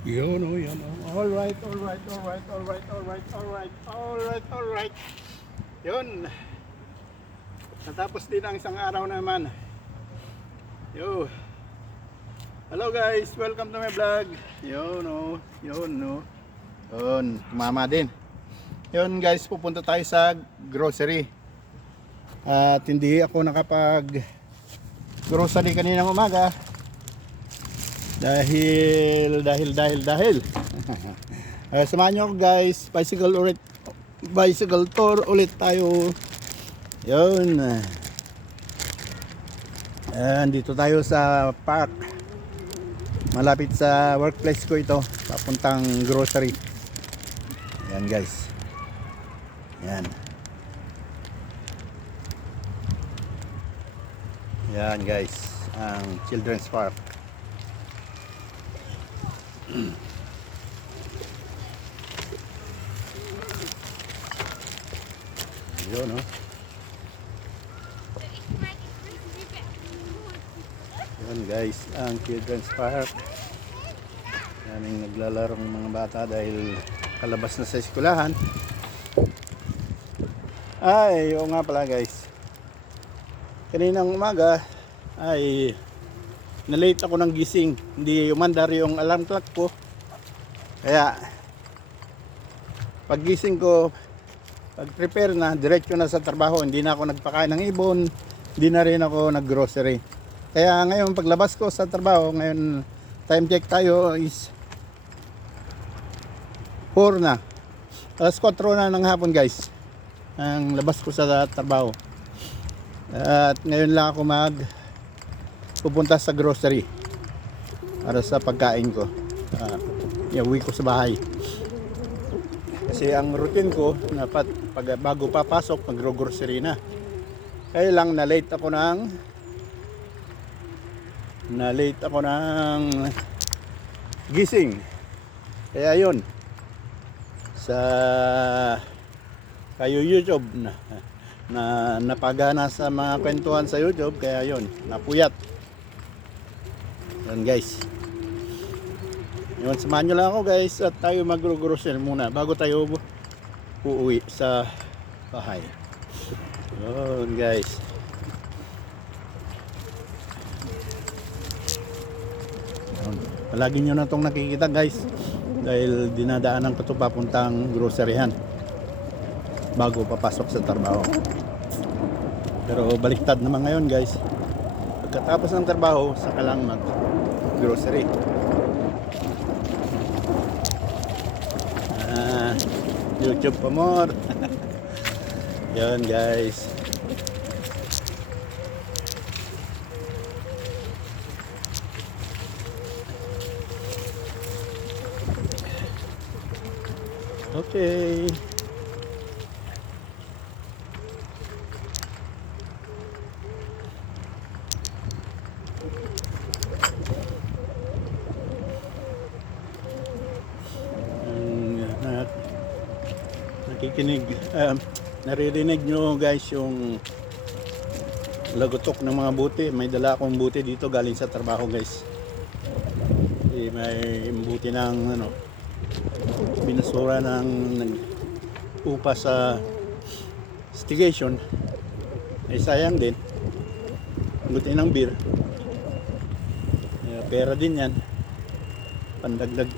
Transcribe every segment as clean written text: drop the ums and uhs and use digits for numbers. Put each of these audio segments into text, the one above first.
Yun o, yun o. Alright, alright, alright, alright, alright, alright, alright, alright. Yun. Natapos din ang isang araw naman. Yo. Hello guys, welcome to my vlog. Yun o, yun o. Yun, mama din. Yun guys, pupunta tayo sa grocery. At hindi ako nakapag grocery kaninang umaga. Dahil samahan nyo ako guys, bicycle tour ulit tayo. Yun, dito tayo sa park malapit sa workplace ko, ito papuntang grocery. Yan guys, yan guys, ang children's park. Yun, no? Yun guys, ang children's park. Daming naglalarong mga bata dahil kalabas na sa eskwelahan. Ay, oo nga pala guys, kaninang umaga ay na-late ako ng gising. Hindi umandar yung alarm clock ko. Kaya pag gising ko, pag prepare na, diretso na sa trabaho. Hindi na ako nagpakain ng ibon, hindi na rin ako nag-grocery. Kaya ngayon paglabas ko sa trabaho, ngayon time check tayo is 4 na. Alas 4 na ng hapon guys, ang labas ko sa trabaho. At ngayon lang ako pupunta sa grocery para sa pagkain ko. Iuwi ko sa bahay. Kasi ang routine ko, bago papasok, mag-grocery na. Kaya lang na-late ako ng gising. Kaya yun, sa kayo YouTube na napagana sa mga kwentuhan sa YouTube, kaya yun, napuyat. Yan guys, yun, samahan nyo lang ako guys at tayo mag-grocery muna bago tayo uuwi sa bahay. Yun guys, yun. Palagi nyo na itong nakikita guys, dahil dinadaanan ko ito papuntang groceryhan bago papasok sa trabaho. Pero baliktad naman ngayon guys, pagkatapos ng trabaho saka lang mag grocery. YouTube pa more. Yan guys, okay. Naririnig nyo guys yung lagutok ng mga buti. May dala akong buti dito galing sa trabaho guys. May buti ng binasura ng upa sa stigation. Ay sayang din, buti ng beer. Pera din yan, pandagdag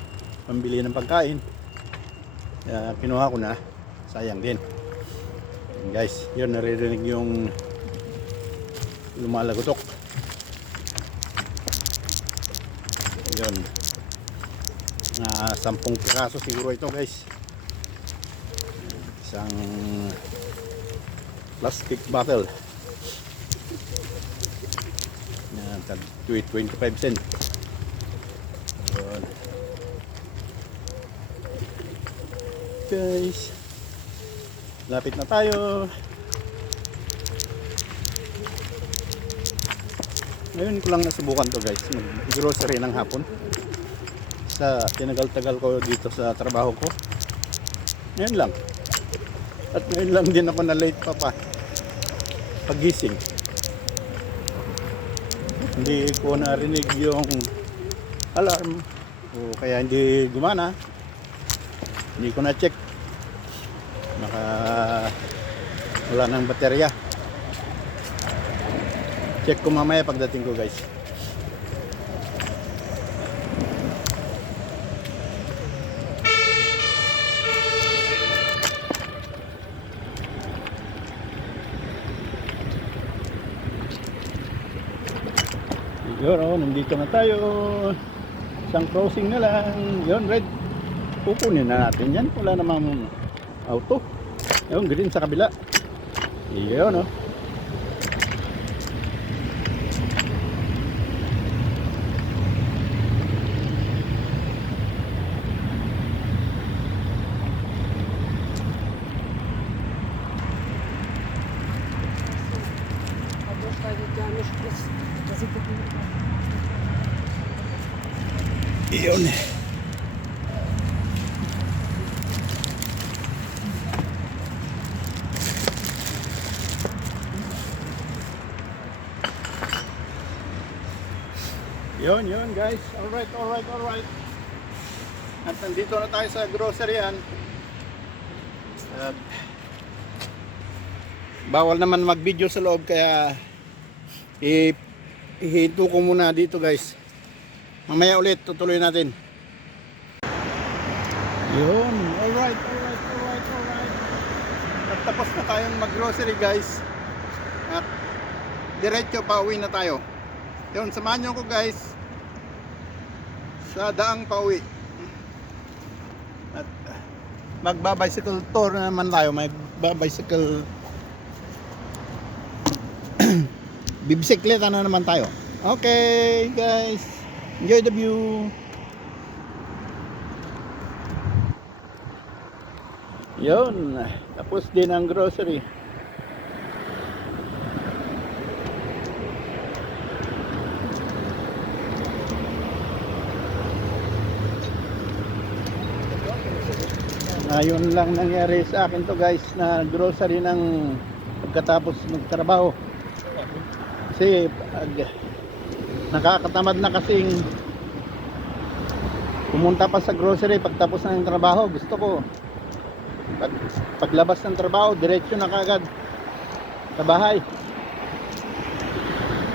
pambili ng pagkain. Kinuha ko na, sayang din guys. Yun, naririnig yung lumalagotok. Yun, 10 piraso siguro ito guys, isang plastic bottle na 25 cents. Yun guys, lapit na tayo. Ngayon ko lang nasubukan to guys, mag-grocery ng hapon sa tinagal-tagal ko dito sa trabaho ko. Ngayon lang. At ngayon lang din ako na late pa pagising. Hindi ko narinig yung alarm O kaya hindi gumana. Hindi ko na check. Baka wala nang baterya. Check ko mamaya pagdating ko, guys. Yun, oh, nandito na tayo. Isang crossing na lang. Yun, red. Kukunin na natin yan. Wala namang auto. Yun, green sa kabila. Yun, oh. Yun. Yun guys. Alright. At nandito na tayo sa groceryan. At bawal naman mag-video sa loob kaya ihinto ko muna dito, guys. Mamaya ulit tutuloy natin. Yun. Alright. At tapos na tayong mag-grocery, guys. At diretso pa uwi na tayo. Yun, samahan nyo ko, guys, sa daang pauwi. At magba-bicycle tour naman tayo. Magba-bicycle bibisikleta na naman tayo. Okay, guys. Enjoy the view. Yun. Tapos din ang grocery. Yun lang nangyari sa akin to, guys, na grocery ng pagkatapos magtrabaho. Kasi nakakatamad na kasing pumunta pa sa grocery pagtapos ng trabaho. Gusto ko paglabas ng trabaho diretso na kagad sa bahay.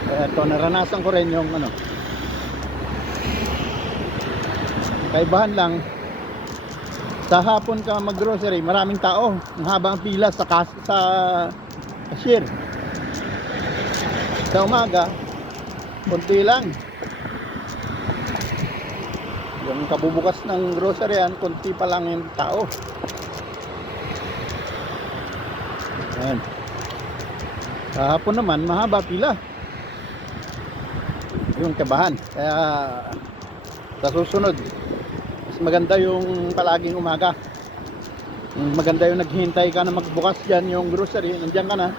Kaya ito, naranasan ko rin yung kaibahan lang. Sa hapon ka mag-grocery, maraming tao, ang habang pila sa cashier. Sa umaga, konti lang. Yung kabubukas ng groceryan, konti pa lang yung tao. Ayan. Sa hapon naman, mahaba pila. Yung kabahan. Kaya sa susunod, mas maganda yung palaging umaga. Maganda yung naghihintay ka na magbukas dyan yung grocery, nandiyan ka na.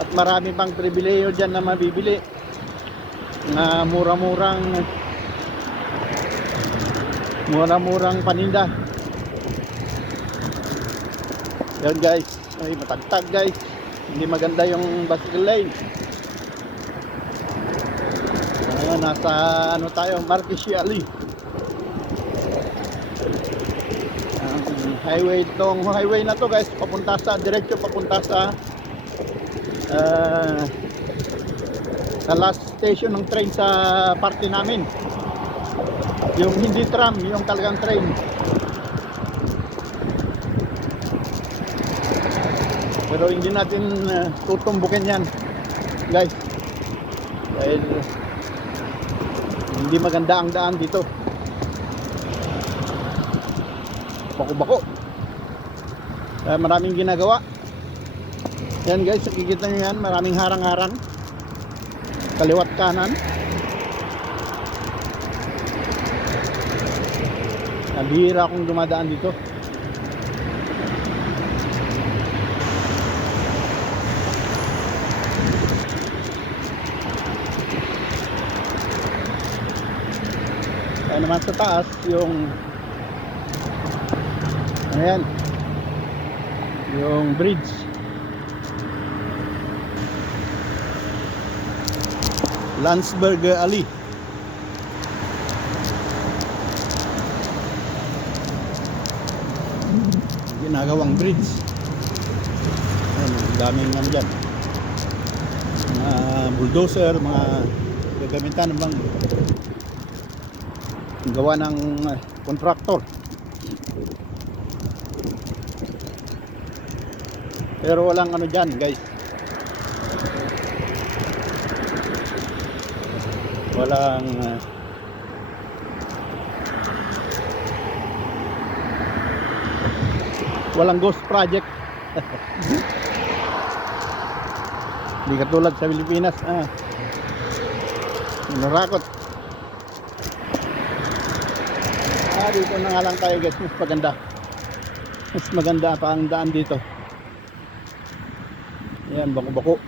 At marami pang pribileyo dyan na mabibili na murang paninda. Yan, guys. Ay, matagtag, guys. Hindi maganda yung bicycle lane. Nasa tayo, Marquez Ali. Highway, tong highway na to, guys, diretso papunta sa last station ng train sa parte namin. Yung hindi tram, yung talagang train. Pero hindi natin tutumbukin yan, guys, dahil hindi maganda ang daan dito. Bako-bako. Maraming ginagawa. Yan, guys, nakikita nyo yan, maraming harang-harang kaliwat kanan. Nabihira akong dumadaan dito. Kaya naman sa taas yung ayan, yung bridge. Landsberg Ali. ginagawang bridge. Ayan, ang daming ano dyan, mga bulldozer, mga gagamitan ng bang gawa ng contractor. Pero walang ano dyan guys, walang walang ghost project. Hindi katulad sa Pilipinas, narakot. Dito na nga lang tayo guys, mas maganda. Mas maganda pa ang daan dito. Ayan, bako-bako.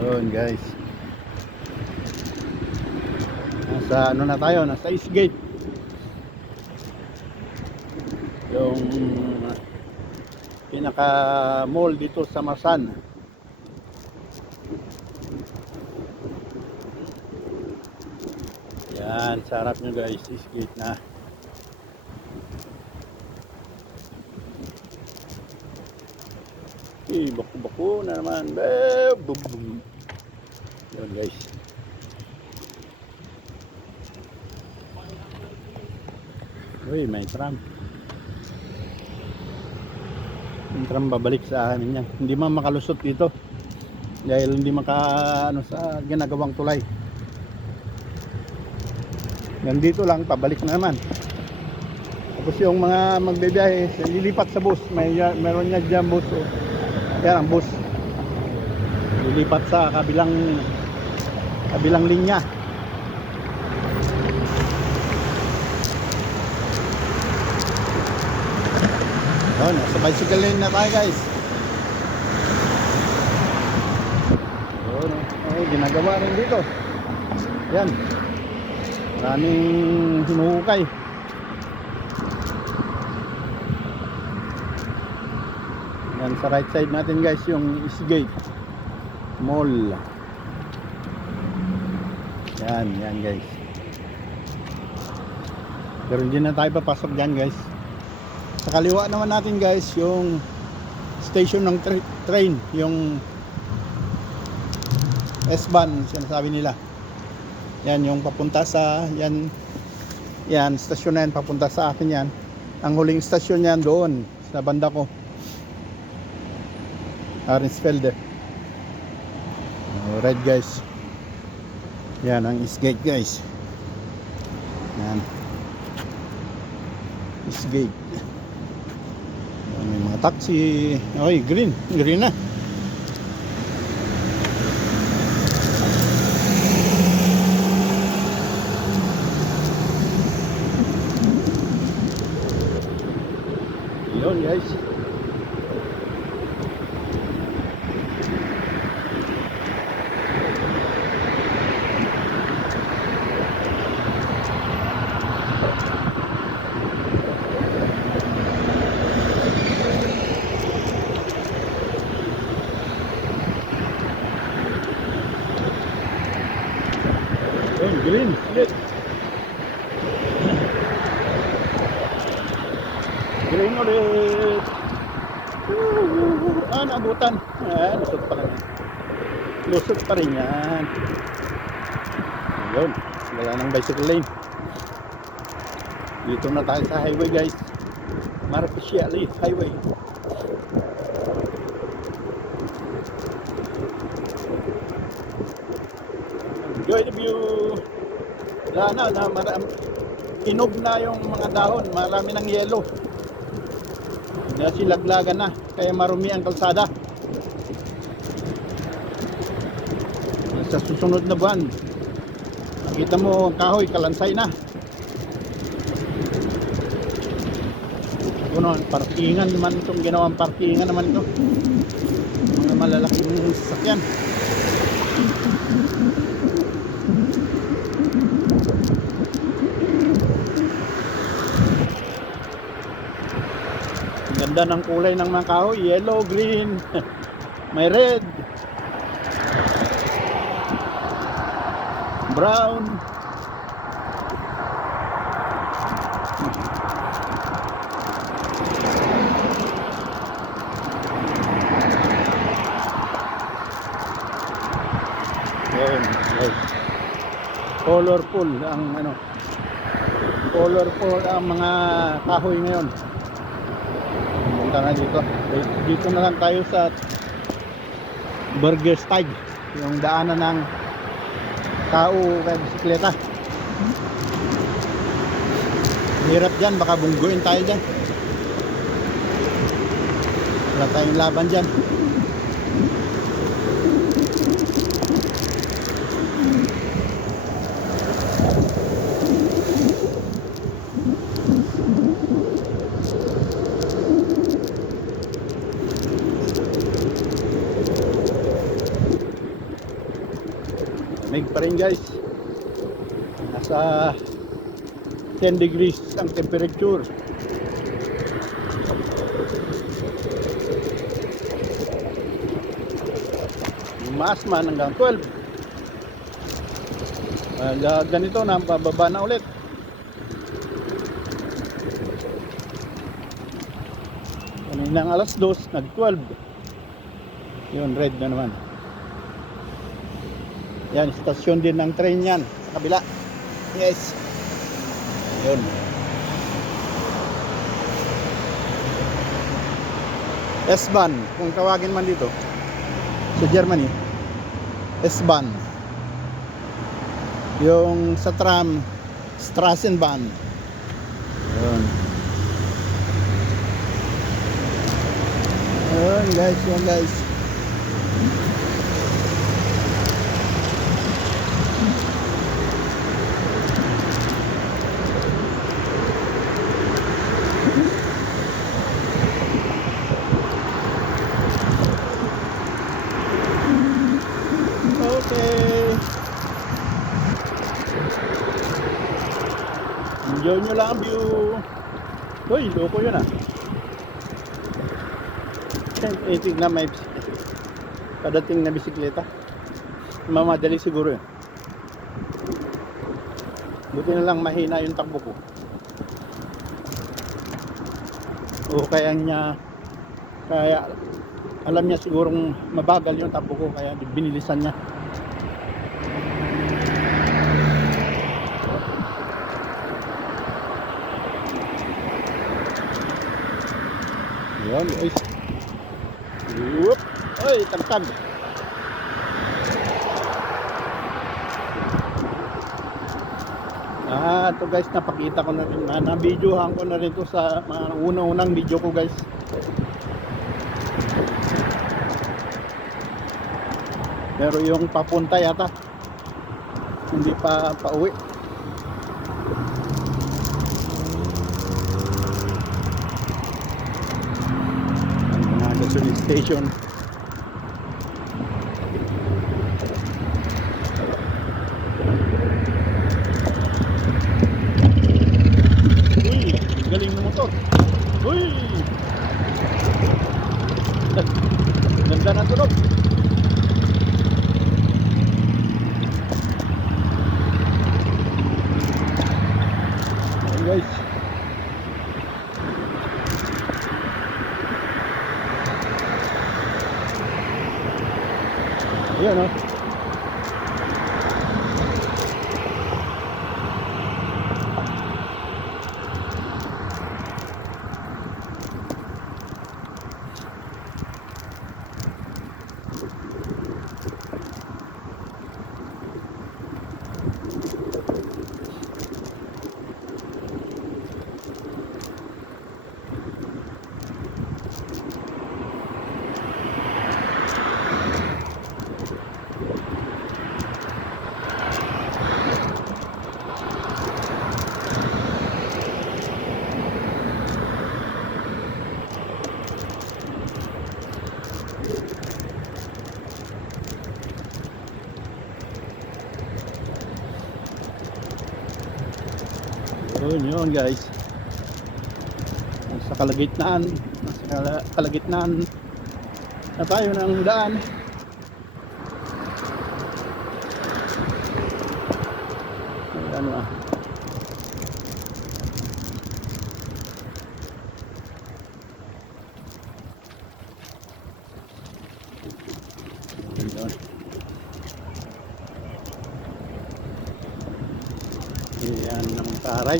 Yun guys, nasa ano na tayo, nasa Eastgate, yung pinaka mall dito sa Marsan. Yan, sa harap nyo guys, Eastgate na. Bako-bako na naman. Boom, boom. Yun guys. Uy, may tram. Yung tram babalik sa amin yan. Hindi man makalusot dito dahil hindi ano sa ginagawang tulay. Nandito lang, pabalik na naman. Tapos yung mga magbibiyahe, lilipat sa bus. Meron niya dyan bus. Yan ang bus. Lilipat sa kabilang linya. Oh, nasa bicycle lane na tayo guys. Oh, ginagawa rin dito. Yan. Maraming hinuhukay. Yan sa right side natin guys, yung Eastgate Mall. Yan guys. Pero hindi na tayo papasok dyan guys. Sa kaliwa naman natin guys, yung station ng train, yung S-Bahn sinasabi nila. Yan yung papunta sa yan stasyon na yan, papunta sa akin yan. Ang huling stasyon yan doon sa banda ko, Arnsfelde. Red guys. Yan ang Eastgate guys. Yan Eastgate. May mga taxi. Okay, green na. Yun guys. Green, split. Green ulit. Naabutan. Lusot pa rin. Lusot pa rin yan. Ayun, wala ng bicycle lane. Dito na tayo sa highway guys. Marficiali Highway. Enjoy the view. Wala na inog na yung mga dahon, marami ng yelo. Nasilaglagan na, kaya marumi ang kalsada. Sa susunod na buwan, nakita mo ang kahoy, kalansay na. Parkingan naman itong ginawang parkingan naman ito. Mga malalaking sasakyan. Ganda ng kulay ng mga kahoy, yellow, green, may red, brown. colorful ang ano, colorful ang mga kahoy ngayon. Punta na dito. Dito na lang tayo sa Burgersteig, yung daanan ng tao kaya bisikleta. Hirap dyan, baka bungguin tayo dyan. Wala tayong laban dyan. May pa rin guys, nasa 10 degrees ang temperature. Maas man hanggang 12. Ganito na, pababa na ulit. Kaninang alas 2 nag 12. Yun, red na naman. Yan, stasyon din ng train yan sa kabila. Yes. Yun. S-Bahn kung tawagin man dito sa Germany. S-Bahn. Yung sa tram, Straßenbahn. Yun. Yun guys, yun guys. Okay. Enjoy nyo lang ang view. Uy, loko yun ah. Tignan may padating na bisikleta. Mamadali siguro yun. Buti na lang mahina yung takbo ko. O kaya alam niya sigurong mabagal yung takbo ko, kaya binilisan niya. Yun guys. Whoop. Ay, tagtag. Ito guys, napakita ko na rin, na-videohan ko na rin to sa mga unang video ko guys. Pero yung papunta yata, hindi pa pauwi. Ang gasoline station. Uy, galing ng motor. Uy! Ganda na tunog. Guys, ayan o. Yun guys, nasa kalagitnaan na tayo ng daan. Ano ah, yun. Yan ang taray.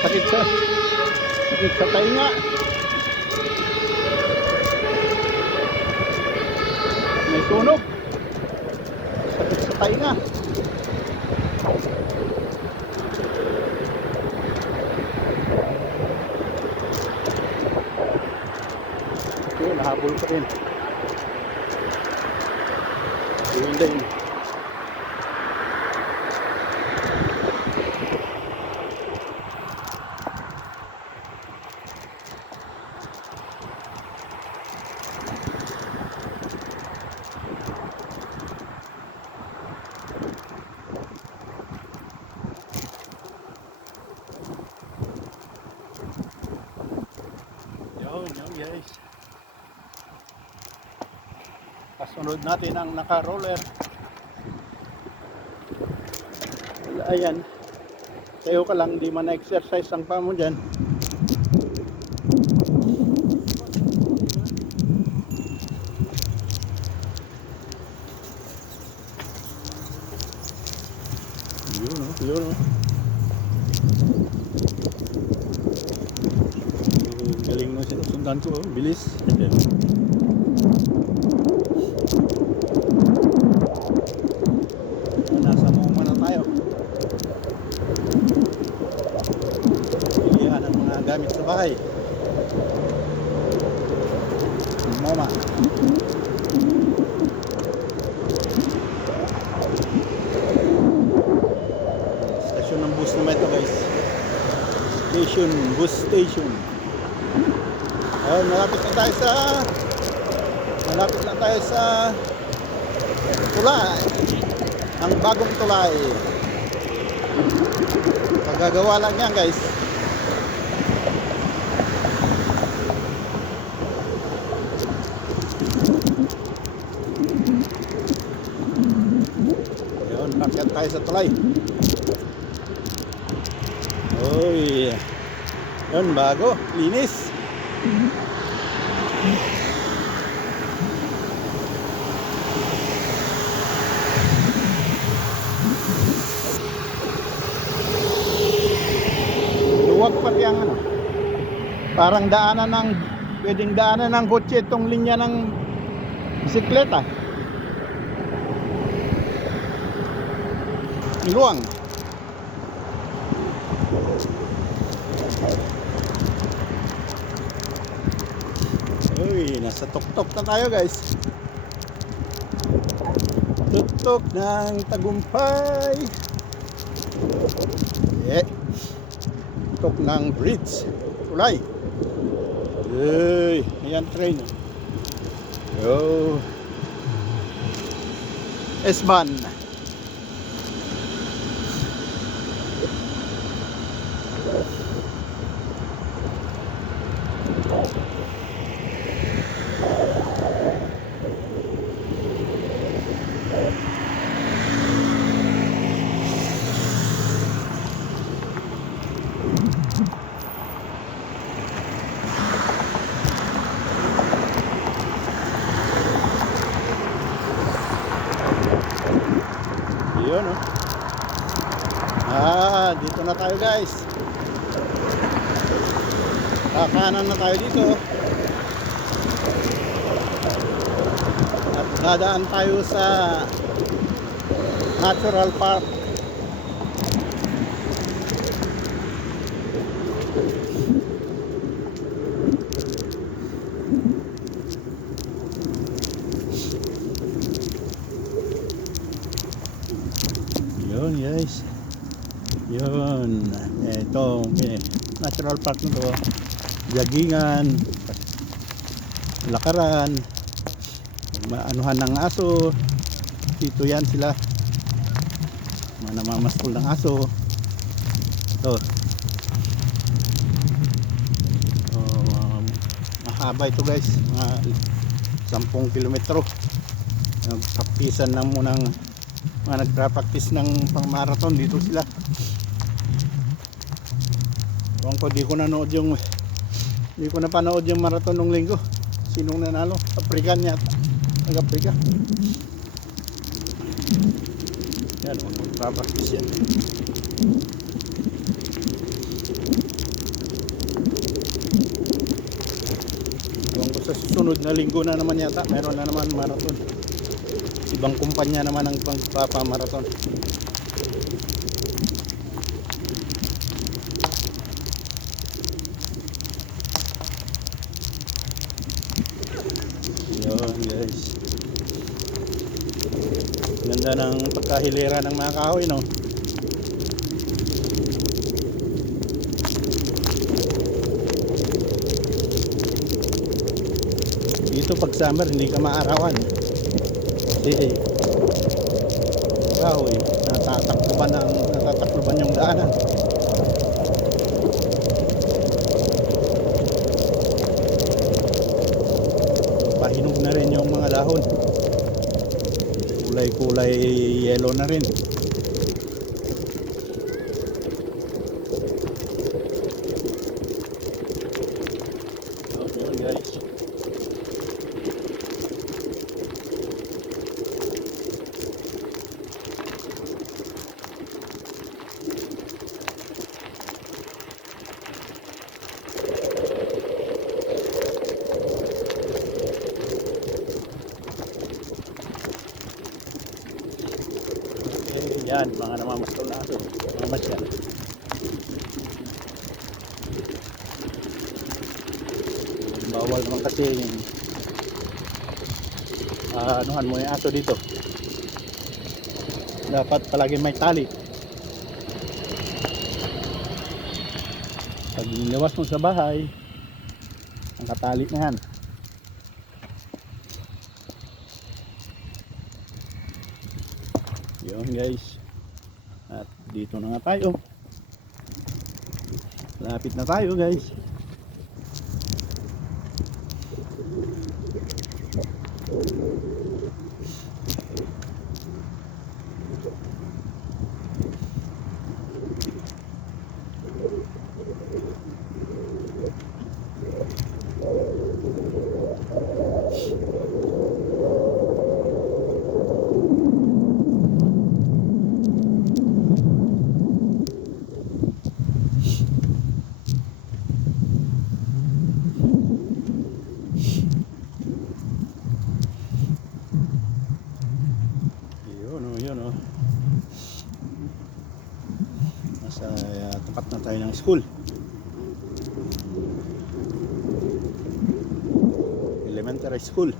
Sakit sa tainga. May tunog. Sakit sa tainga. Okay, nahabol ko rin. Yun din. Yun guys. Kasunod natin ang naka-roller. Ayan. Tayo ka lang, di man na-exercise ang paa mo dyan. Yun o. Galing mo sinusundan ko, bilis. Nasa MoMA na tayo. Pilihan ang mga gamit sa bahay. MoMA. Station ng bus naman ito guys. Bus station. Malapit na tayo sa tulay. Ang bagong tulay. Pagagawa lang yan guys. Yun, pakyat tayo sa tulay. Oy. Yun, bago, linis. Luwag pa rin ano. Parang pwedeng daanan ng kotse itong linya ng bisikleta. Luwang. Uy, nasa tuktok na tayo guys. Tuktok ng tagumpay. Tuktok ng bridge. Tulay. Uy, ayan train. Yo. S-Bahn. Yun oh. Dito na tayo guys. Kakanan na tayo dito. At dadaan tayo sa Natural Park. Yun guys. Yun. Ito, natural park na to. Jaggingan, lakaran, maanuhan ng aso. Dito yan sila. Namamaskol ng aso. Ito. Mahaba ito guys. Mga 10 kilometro. Nagpraktisan na munang mga nagpractice ng pang marathon dito sila. Di ko napanood yung marathon nung linggo. Sinong nanalo? African yata. Nag-Africa. Yan, magpapractice yan. Ewan ko sa susunod na linggo na naman yata, meron na naman marathon. Ibang kumpanya naman ang pagpapamarathon. Yun guys, ganda ng pagkahilera ng mga kahoy, no? Dito pag summer hindi ka maarawan kasi kahoy natatakluban yung daanan. Pahinog na rin yung mga dahon, kulay yellow na rin. Okay guys, yan, mga namamaskal na aso, mga masyal. Bawal naman kasi yung anuhan mo yung aso dito. Dapat palagi may tali. Pag nilawas mo sa bahay, ang katali na yan. Yun guys, at dito na nga tayo, lapit na tayo guys. Yun oh. Nasa tapat na tayo ng school. Elementary school.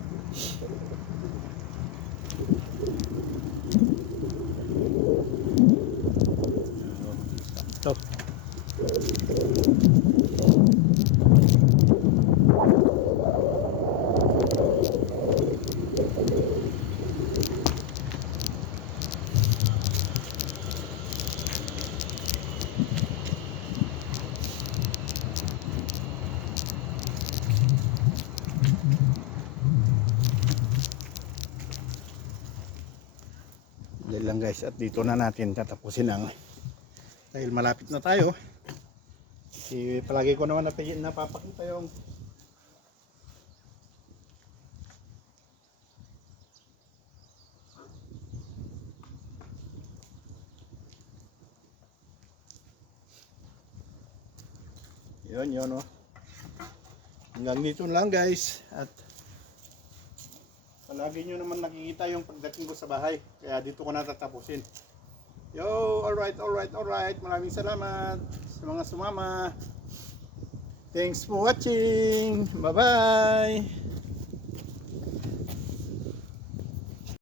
Sakto. Dahil lang guys, at dito na natin tatapusin ang, dahil malapit na tayo. Kasi palagi ko naman napapakita yung yun oh. Hanggang dito lang guys, at palagi nyo naman nakikita yung pagdating ko sa bahay, kaya dito ko natatapusin. Yo, alright. Maraming salamat sa mga sumama. Thanks for watching. Bye bye.